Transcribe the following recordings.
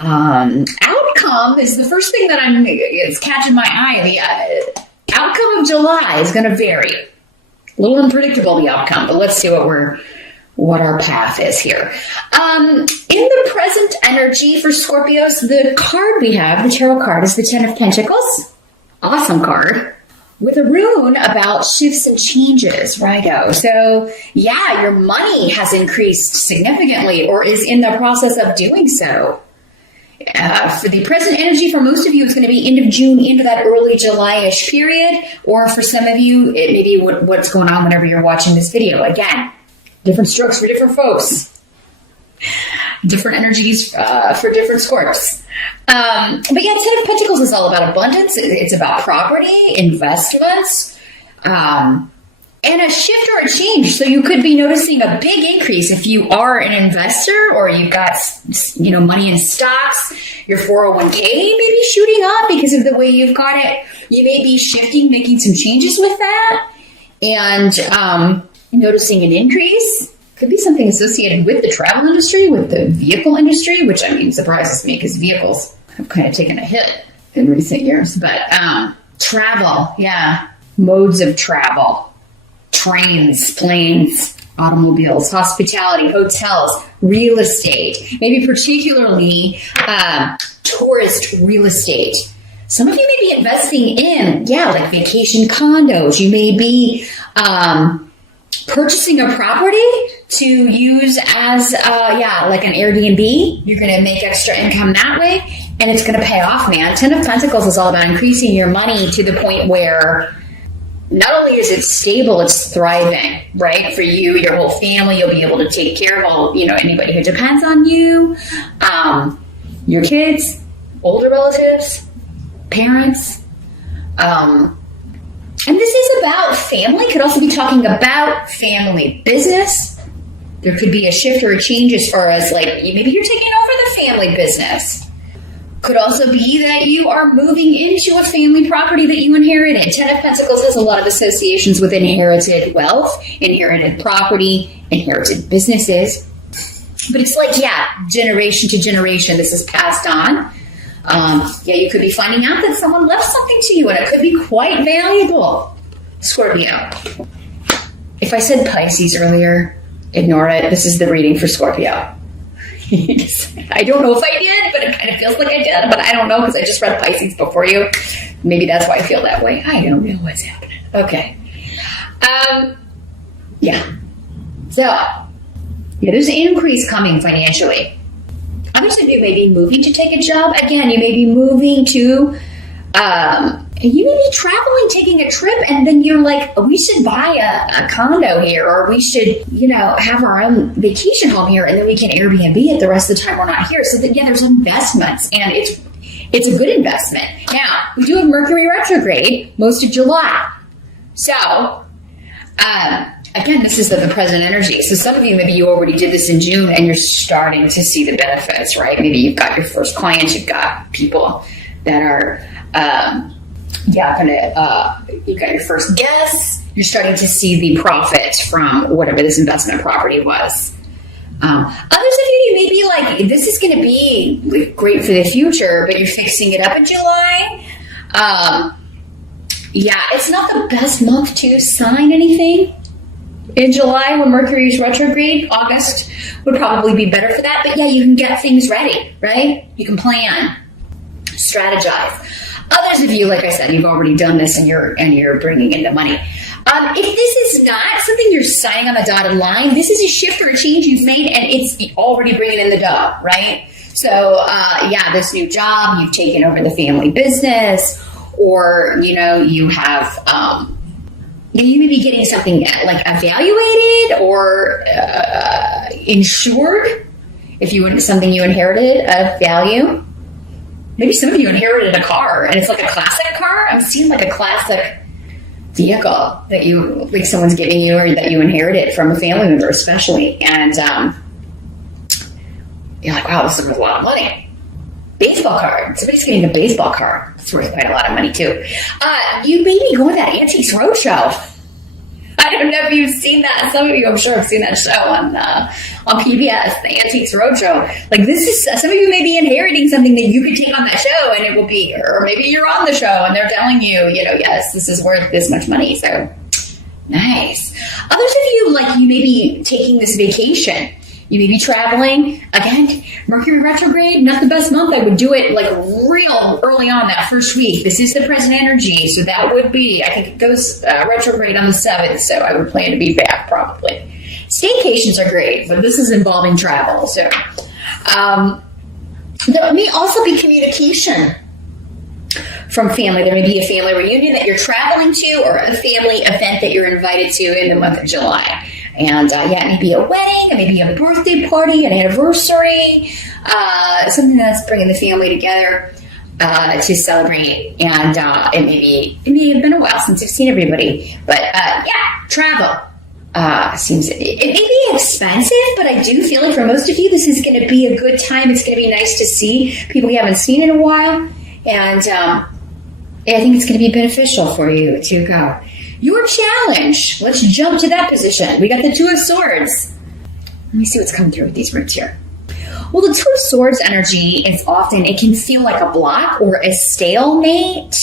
Outcome is the first thing that it's catching my eye. The outcome of July is going to vary. A little unpredictable, the outcome, but let's see what our path is here. In the present energy for Scorpios, the card we have, the tarot card, is the Ten of Pentacles. Awesome card. With a rune about shifts and changes, righto. So, yeah, your money has increased significantly or is in the process of doing so. For the present energy, for most of you, it's going to be end of June into that early July-ish period. Or for some of you, it may be what's going on whenever you're watching this video. Again, different strokes for different folks. Different energies for different Scorps. But yeah, Ten of Pentacles is all about abundance. It's about property, investments, and a shift or a change. So you could be noticing a big increase if you are an investor or you've got, money in stocks. Your 401k may be shooting up because of the way you've got it. You may be shifting, making some changes with that, and noticing an increase. Could be something associated with the travel industry, with the vehicle industry, which surprises me because vehicles have kind of taken a hit in recent years. But travel, yeah, modes of travel, trains, planes, automobiles, hospitality, hotels, real estate, maybe particularly tourist real estate. Some of you may be investing in, like vacation condos. You may be purchasing a property to use as, like an Airbnb. You're going to make extra income that way, and it's going to pay off, man. Ten of Pentacles is all about increasing your money to the point where not only is it stable, it's thriving, right? For you, your whole family, you'll be able to take care of all, anybody who depends on you, your kids, older relatives, parents, and this is about family. Could also be talking about family business. There could be a shift or a change as far as maybe you're taking over the family business. Could also be that you are moving into a family property that you inherited. Ten of Pentacles has a lot of associations with inherited wealth, inherited property, inherited businesses. But it's generation to generation, this is passed on. You could be finding out that someone left something to you, and it could be quite valuable. Scorpio. If I said Pisces earlier, ignore it. This is the reading for Scorpio. I don't know if I did, but it kind of feels like I did, but I don't know because I just read Pisces before you. Maybe that's why I feel that way. I don't know what's happening. Okay. So, there's an increase coming financially. Others of you may be moving to take a job. Again, you may be moving to, you may be traveling, taking a trip, and then you're like, we should buy a condo here, or we should, have our own vacation home here, and then we can Airbnb it the rest of the time we're not here. So there's investments, and it's a good investment. Now, we do have Mercury retrograde most of July. So, again, this is the present energy. So some of you, maybe you already did this in June and you're starting to see the benefits, right? Maybe you've got your first clients, you've got people that are, you've got your first guests. You're starting to see the profit from whatever this investment property was. Others of you may be like, this is going to be great for the future, but you're fixing it up in July. It's not the best month to sign anything. In July, when Mercury is retrograde, August would probably be better for that. But you can get things ready, right? You can plan, strategize. Others of you, like I said, you've already done this and you're bringing in the money. If this is not something you're signing on the dotted line, this is a shift or a change you've made, and it's already bringing in the dough, right? So, this new job, you've taken over the family business, or, you have... you may be getting something evaluated or insured if you something you inherited of value. Maybe some of you inherited a car and it's like a classic car. I'm seeing like a classic vehicle that someone's giving you or that you inherited from a family member especially. And you're like, wow, this is worth a lot of money. Baseball card. Somebody's getting a baseball card. It's worth quite a lot of money too. You may be going to that Antiques Roadshow. I don't know if you've seen that. Some of you, I'm sure, have seen that show on PBS, the Antiques Roadshow. Like, this is, some of you may be inheriting something that you could take on that show, and it will be, or maybe you're on the show and they're telling you, yes, this is worth this much money. So nice. Others of you, like, you may be taking this vacation. You may be traveling. Again, Mercury retrograde, not the best month. I would do it like real early on that first week. This is the present energy. So that would be, I think it goes retrograde on the 7th. So I would plan to be back probably. Staycations are great, but this is involving travel. So there may also be communication from family. There may be a family reunion that you're traveling to, or a family event that you're invited to in the month of July. And it may be a wedding, it may be a birthday party, an anniversary, something that's bringing the family together to celebrate. And it may have been a while since you've seen everybody, but travel seems, it may be expensive, but I do feel like for most of you, this is going to be a good time. It's going to be nice to see people you haven't seen in a while, and I think it's going to be beneficial for you to go. Your challenge. Let's jump to that position. We got the Two of Swords. Let me see what's coming through with these roots here. Well, the Two of Swords energy is often, it can feel like a block or a stalemate.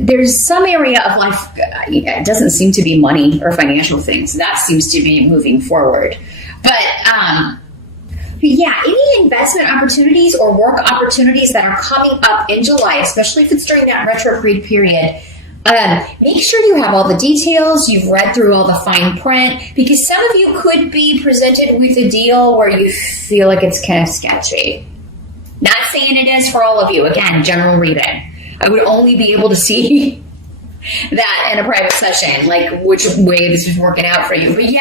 There's some area of life, it doesn't seem to be money or financial things. That seems to be moving forward. But any investment opportunities or work opportunities that are coming up in July, especially if it's during that retrograde period, make sure you have all the details, you've read through all the fine print, because some of you could be presented with a deal where you feel like it's kind of sketchy. Not saying it is for all of you. Again, general reading. I would only be able to see that in a private session, like which way this is working out for you. But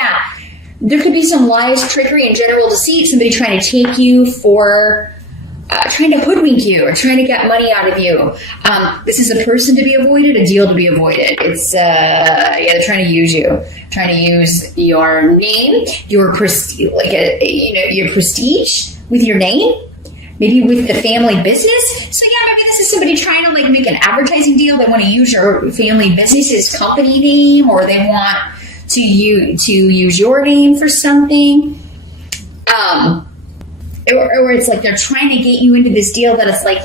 there could be some lies, trickery, and general deceit, somebody trying to take you for... trying to hoodwink you or trying to get money out of you. This is a person to be avoided, a deal to be avoided. It's, they're trying to use you, trying to use your name, your prestige, your prestige with your name, maybe with the family business. So maybe this is somebody trying to make an advertising deal. They want to use your family business's company name, or they want to use your name for something. Or it's like they're trying to get you into this deal that it's like,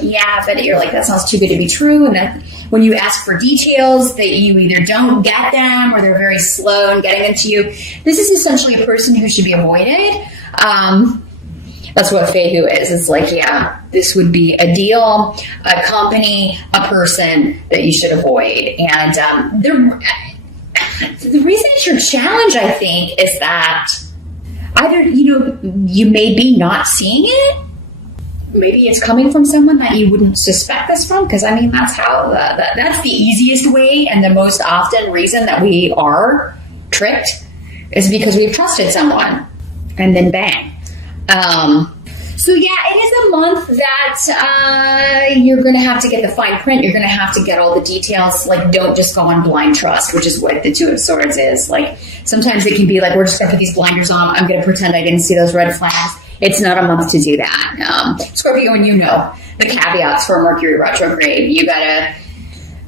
but you're like, that sounds too good to be true. And that when you ask for details, that you either don't get them or they're very slow in getting them to you. This is essentially a person who should be avoided. That's what Fehu is. It's like, this would be a deal, a company, a person that you should avoid. And the reason it's your challenge, I think, is that either, you may be not seeing it. Maybe it's coming from someone that you wouldn't suspect this from, because that's how that's the easiest way, and the most often reason that we are tricked is because we've trusted someone, and then bang. So it is a month that you're going to have to get the fine print. You're going to have to get all the details. Like, don't just go on blind trust, which is what the Two of Swords is. Like, sometimes it can be like, we're just going to put these blinders on. I'm going to pretend I didn't see those red flags. It's not a month to do that. Scorpio, and the caveats for Mercury retrograde. You got to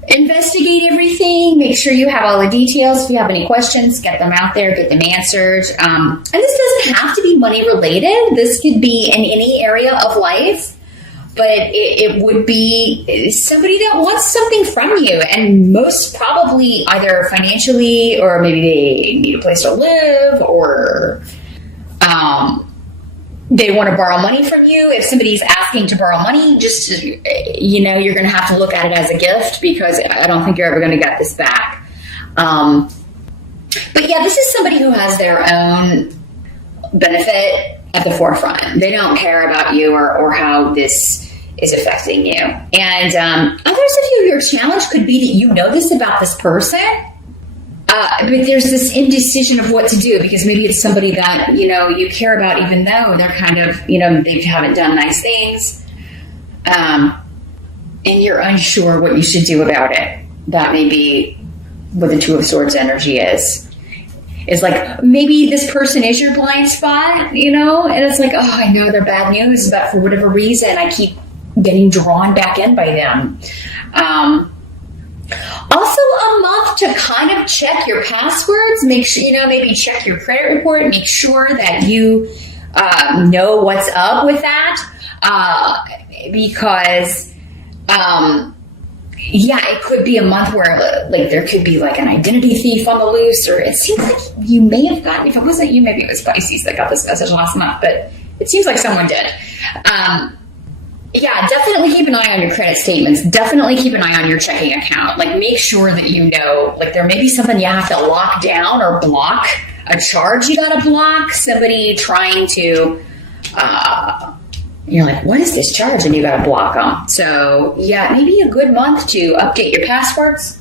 investigate everything. Make sure you have all the details. If you have any questions, get them out there, get them answered. And this doesn't have to be money related. This could be in any area of life, but it would be somebody that wants something from you, and most probably either financially, or maybe they need a place to live, or they want to borrow money from you. If somebody's asking to borrow money, just, you're going to have to look at it as a gift, because I don't think you're ever going to get this back. But this is somebody who has their own benefit at the forefront. They don't care about you or how this is affecting you. And others of you, your challenge could be that you know this about this person, but there's this indecision of what to do, because maybe it's somebody that, you care about, even though they're kind of, they haven't done nice things. And you're unsure what you should do about it. That may be what the Two of Swords energy is. It's like, maybe this person is your blind spot, and it's like, I know they're bad news, but for whatever reason, I keep getting drawn back in by them. Also, a month to kind of check your passwords. Make sure, maybe check your credit report. Make sure that you know what's up with that. Because, it could be a month where, there could be, an identity thief on the loose. Or it seems like you may have gotten, if it wasn't you, maybe it was Pisces that got this message last month. But it seems like someone did. Definitely keep an eye on your credit statements. Definitely keep an eye on your checking account. Make sure that there may be something you have to lock down or block, a charge you gotta block, somebody trying to, you're like, what is this charge? And you gotta block them. So, maybe a good month to update your passwords,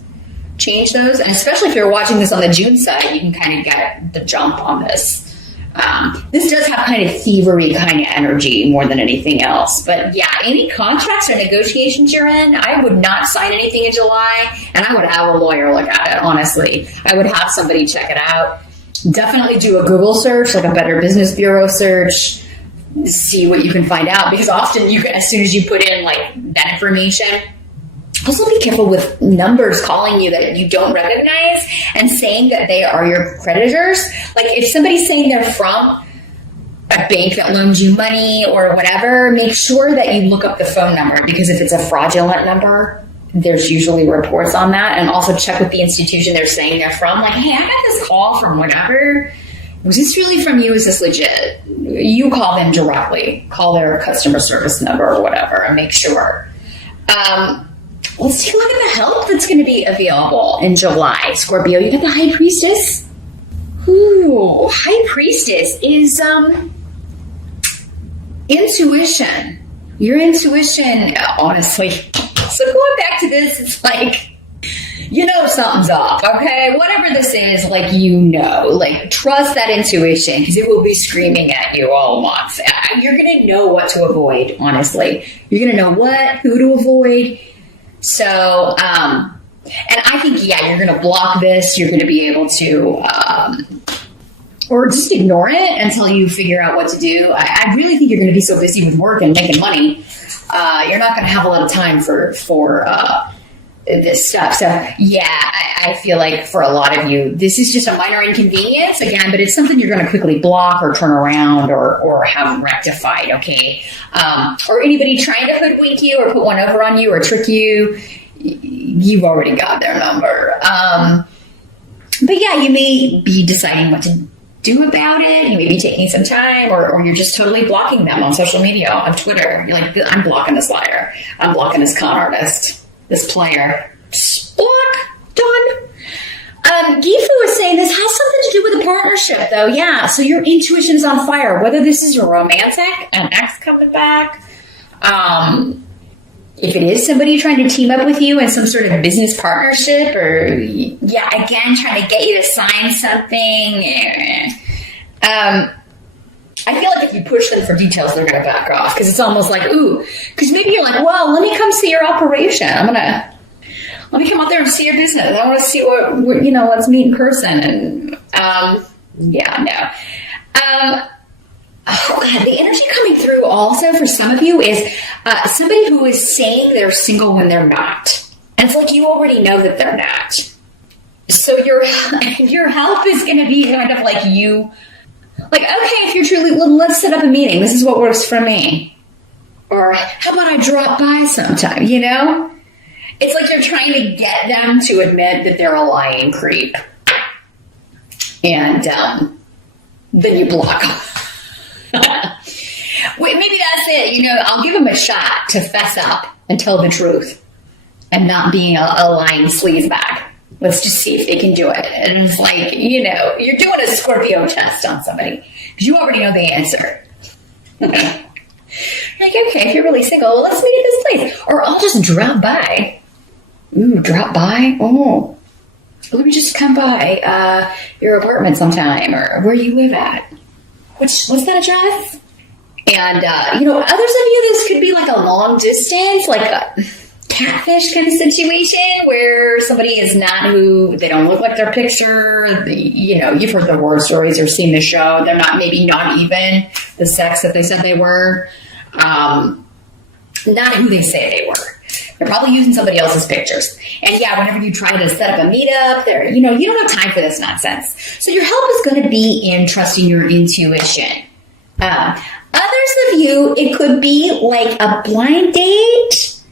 change those. And especially if you're watching this on the June side, you can kind of get the jump on this. This does have kind of thievery kind of energy more than anything else. But any contracts or negotiations you're in, I would not sign anything in July, and I would have a lawyer look at it, honestly. I would have somebody check it out. Definitely do a Google search, like a Better Business Bureau search, see what you can find out, because often as soon as you put in that information, also be careful with numbers calling you that you don't recognize and saying that they are your creditors. If somebody's saying they're from a bank that loans you money or whatever, make sure that you look up the phone number, because if it's a fraudulent number, there's usually reports on that. And also check with the institution they're saying they're from. Hey, I got this call from whatever. Was this really from you? Is this legit? You call them directly. Call their customer service number or whatever and make sure. Let's take a look at the help that's going to be available in July. Scorpio, you got the High Priestess. Ooh, High Priestess is intuition. Your intuition, honestly. So going back to this, it's something's up, okay? Whatever this is, trust that intuition, because it will be screaming at you all month. You're going to know what to avoid, honestly. You're going to know who to avoid. So, and I think, you're going to block this. You're going to be able to, or just ignore it until you figure out what to do. I really think you're going to be so busy with work and making money. You're not going to have a lot of time for this stuff. So, I feel like for a lot of you, this is just a minor inconvenience again, but it's something you're going to quickly block or turn around or have rectified. Okay. Or anybody trying to hoodwink you or put one over on you or trick you, you've already got their number. But you may be deciding what to do about it. You may be taking some time, or you're just totally blocking them on social media, on Twitter. You're like, I'm blocking this liar. I'm blocking this con artist, this player. Just block. Done. Gifu is saying this has something to do with a partnership, though. So your intuition is on fire. Whether this is romantic, an ex coming back, if it is somebody trying to team up with you in some sort of business partnership, or again trying to get you to sign something. I feel like if you push them for details, they're going to back off, because it's almost because maybe you're like, well, let me come see your operation. Let me come out there and see your business. I want to see what let's meet in person. And, the energy coming through also for some of you is somebody who is saying they're single when they're not. And it's you already know that they're not. So your help is going to be kind of okay, if you're truly, let's set up a meeting. This is what works for me. Or how about I drop by sometime, It's you're trying to get them to admit that they're a lying creep. And then you block them. Wait, maybe that's it. I'll give them a shot to fess up and tell the truth and not being a lying sleazebag. Let's just see if they can do it. And it's you're doing a Scorpio test on somebody because you already know the answer. Okay, if you're really single, well, let's meet at this place. Or I'll just drop by. Ooh, drop by? Oh, let me just come by your apartment sometime, or where you live at. What's that address? And, others of you, this could be a long distance, a catfish kind of situation where somebody is not who, they don't look like their picture. You've heard the horror stories or seen the show. They're not even the sex that they said they were. Not who they say they were. They're probably using somebody else's pictures. And yeah, whenever you try to set up a meetup, you don't have time for this nonsense. So your help is going to be in trusting your intuition. Others of you, it could be like a blind date.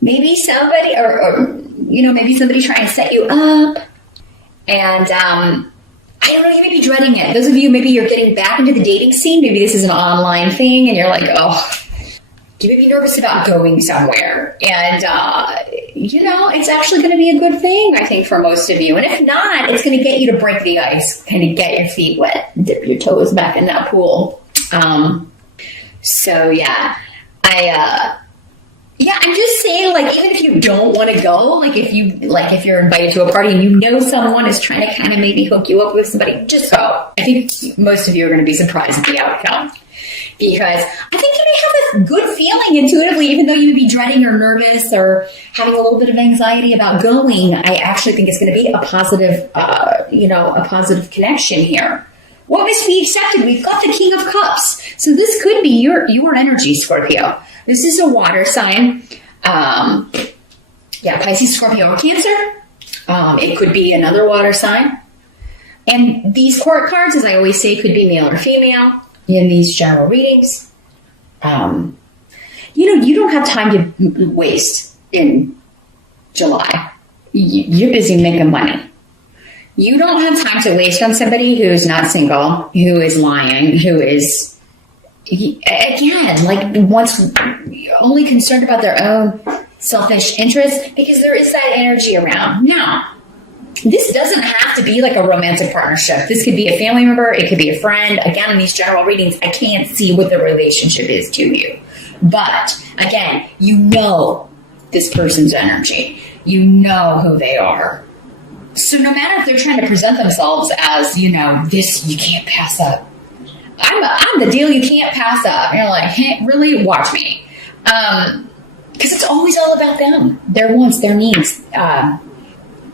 Maybe somebody, or maybe somebody trying to set you up. And, I don't know, you may be dreading it. Those of you, maybe you're getting back into the dating scene. Maybe this is an online thing and you're like, oh, you may be nervous about going somewhere. And, it's actually going to be a good thing, I think, for most of you. And if not, it's going to get you to break the ice, kind of get your feet wet, dip your toes back in that pool. So yeah, I'm just saying, like, even if you don't want to go, like if you're invited to a party and you know someone is trying to kind of maybe hook you up with somebody, just go. I think most of you are going to be surprised at the outcome, because I think you may have this good feeling intuitively, even though you may be dreading or nervous or having a little bit of anxiety about going. I actually think it's going to be a positive, a positive connection here. What must be accepted? We've got the King of Cups. So this could be your energy, Scorpio. This is a water sign. Pisces, Scorpio, or Cancer. It could be another water sign. And these court cards, as I always say, could be male or female in these general readings. You don't have time to waste in July. You're busy making money. You don't have time to waste on somebody who is not single, who is lying, who is, again, like only concerned about their own selfish interests, because there is that energy around. Now, this doesn't have to be like a romantic partnership. This could be a family member. It could be a friend. Again, in these general readings, I can't see what the relationship is to you. But again, you know this person's energy. You know who they are. So no matter if they're trying to present themselves as, this you can't pass up. I'm the deal you can't pass up. And you're like, hey, really? Watch me. Because it's always all about them. Their wants, their needs. And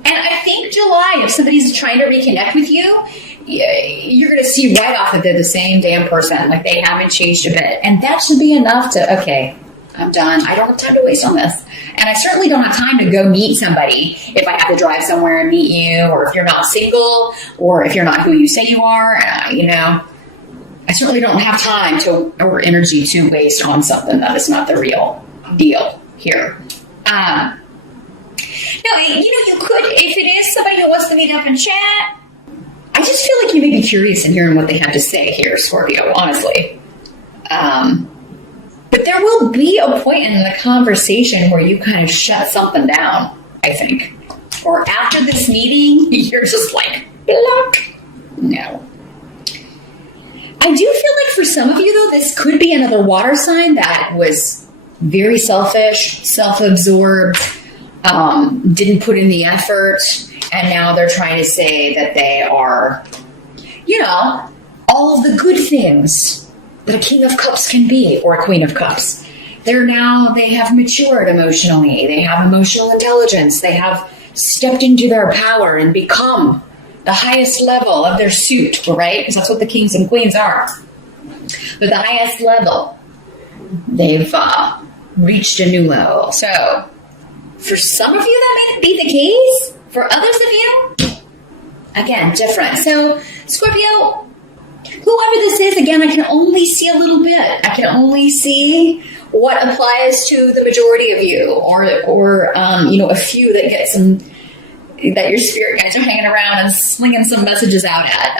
I think July, if somebody's trying to reconnect with you, you're going to see right off that they're the same damn person. Like, they haven't changed a bit. And that should be enough to, okay, I'm done. I don't have time to waste on this. And I certainly don't have time to go meet somebody if I have to drive somewhere and meet you, or if you're not single, or if you're not who you say you are. I certainly don't have time or energy to waste on something that is not the real deal here. No, you could, if it is somebody who wants to meet up and chat, I just feel like you may be curious in hearing what they have to say here, Scorpio, honestly. But there will be a point in the conversation where you kind of shut something down, I think. Or after this meeting, you're just like, block. No. I do feel like for some of you, though, this could be another water sign that was very selfish, self-absorbed, didn't put in the effort, and now they're trying to say that they are, all of the good things that a King of Cups can be, or a Queen of Cups. They have matured emotionally. They have emotional intelligence. They have stepped into their power and become the highest level of their suit, right? Because that's what the kings and queens are. But the highest level. They've reached a new level. So, for some of you, that may be the case. For others of you, again, different. So, Scorpio, whoever this is, again, I can only see a little bit. I can only see what applies to the majority of you, or a few that get some, that your spirit guides are hanging around and slinging some messages out at.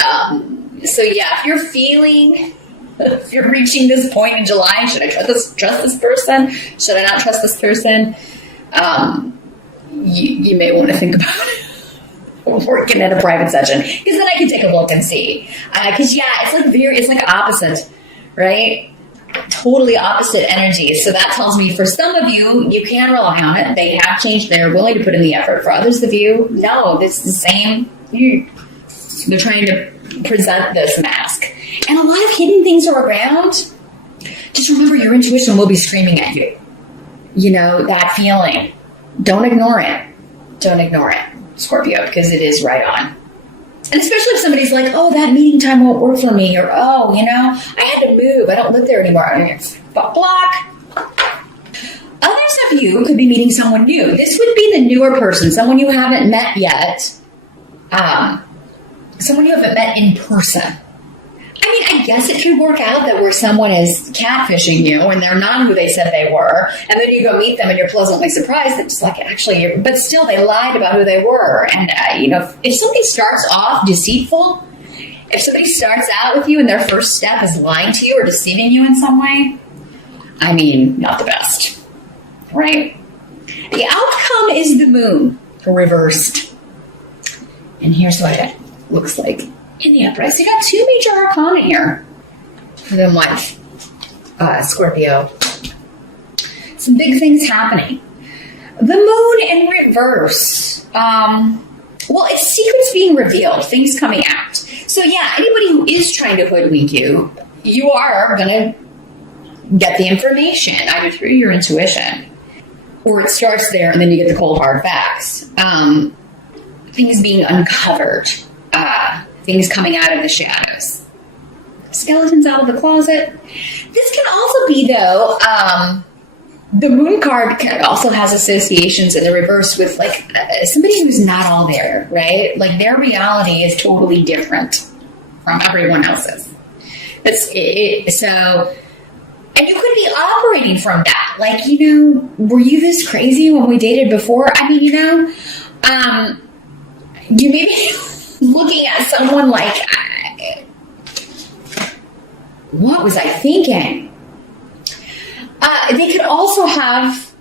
So yeah, if you're reaching this point in July, should I trust this person? Should I not trust this person? You may want to think about it. Working at a private session, because then I can take a look and see. Because it's like opposite, right? Totally opposite energy. So that tells me for some of you, you can rely on it. They have changed. They're willing to put in the effort. For others of you, no, it's the same. They're trying to present this mask, and a lot of hidden things are around. Just remember, your intuition will be screaming at you. That feeling. Don't ignore it. Don't ignore it, Scorpio, because it is right on. And especially if somebody's like, oh, that meeting time won't work for me, or, oh, I had to move. I don't live there anymore. Block. Others of of you could be meeting someone new. This would be the newer person, someone you haven't met yet. Someone you haven't met in person. I mean, I guess it could work out that where someone is catfishing you and they're not who they said they were, and then you go meet them and you're pleasantly surprised that just like actually, but still they lied about who they were. And, if somebody starts off deceitful, if somebody starts out with you and their first step is lying to you or deceiving you in some way, I mean, not the best, right? The outcome is the moon reversed. And here's what it looks like in the upright. So you got two major arcana here for the month, Scorpio. Some big things happening. The moon in reverse. It's secrets being revealed, things coming out. So yeah, anybody who is trying to hoodwink you, you are going to get the information either through your intuition, or it starts there and then you get the cold hard facts. Things being uncovered, things coming out of the shadows, skeletons out of the closet. This can also be, though, the moon card also has associations in the reverse with like somebody who's not all there, right? Like their reality is totally different from everyone else's. And you could be operating from that. Like, were you this crazy when we dated before? I mean, you may be looking at someone like, what was I thinking? They could also have,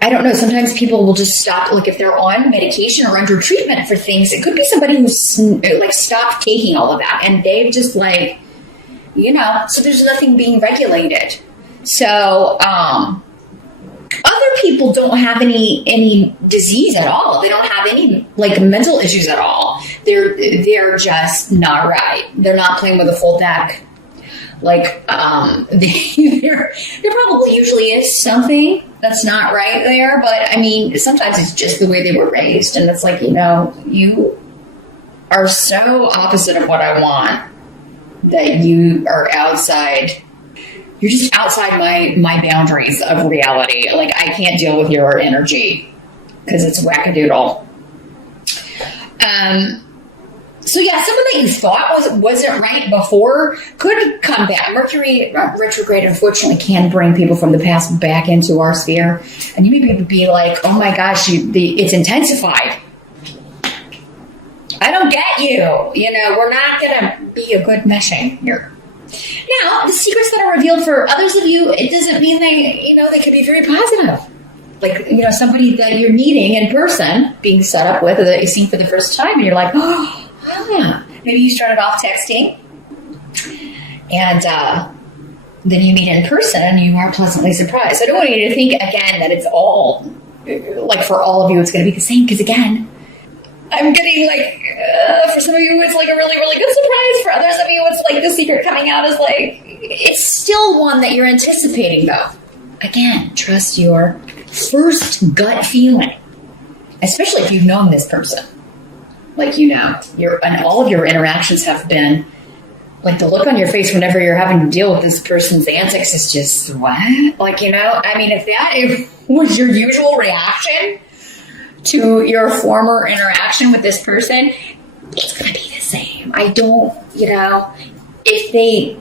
I don't know, sometimes people will just stop, like if they're on medication or under treatment for things, it could be somebody who's like stopped taking all of that and they've just like, so there's nothing being regulated. So, other people don't have any disease at all. They don't have any like mental issues at all. They're just not right. They're not playing with a full deck. Like, there probably usually is something that's not right there, but I mean, sometimes it's just the way they were raised, and it's like, you are so opposite of what I want that you are outside. You're just outside my boundaries of reality. Like, I can't deal with your energy because it's wackadoodle. So yeah, something that you thought wasn't right before could come back. Mercury retrograde, unfortunately, can bring people from the past back into our sphere. And you may be like, oh my gosh, it's intensified. I don't get you. We're not going to be a good meshing here. Now, the secrets that are revealed for others of you, it doesn't mean they can be very positive. Like, somebody that you're meeting in person, being set up with, or that you see for the first time, and you're like, oh, yeah. Maybe you started off texting, and then you meet in person, and you are pleasantly surprised. I don't want you to think, again, that it's all, like, for all of you, it's going to be the same, because, again, I'm getting, like, for some of you, it's, like, a really, really good surprise. For others of you, it's, like, the secret coming out is, like, it's still one that you're anticipating, though. Again, trust your first gut feeling, especially if you've known this person. Like, and all of your interactions have been, like, the look on your face whenever you're having to deal with this person's antics is just, what? Like, I mean, if that was your usual reaction to your former interaction with this person, it's going to be the same. I don't, if they,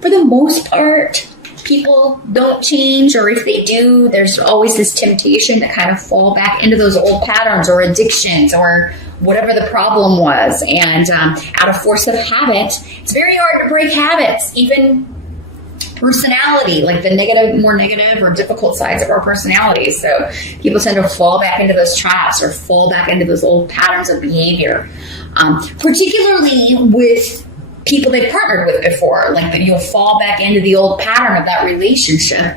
for the most part, people don't change, or if they do, there's always this temptation to kind of fall back into those old patterns or addictions or whatever the problem was. And out of force of habit, it's very hard to break habits, even personality, like the more negative or difficult sides of our personalities. So people tend to fall back into those traps or fall back into those old patterns of behavior, particularly with people they've partnered with before. Like, that you'll fall back into the old pattern of that relationship,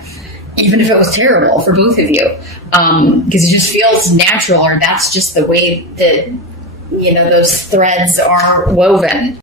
even if it was terrible for both of you, because it just feels natural, or that's just the way that those threads are woven.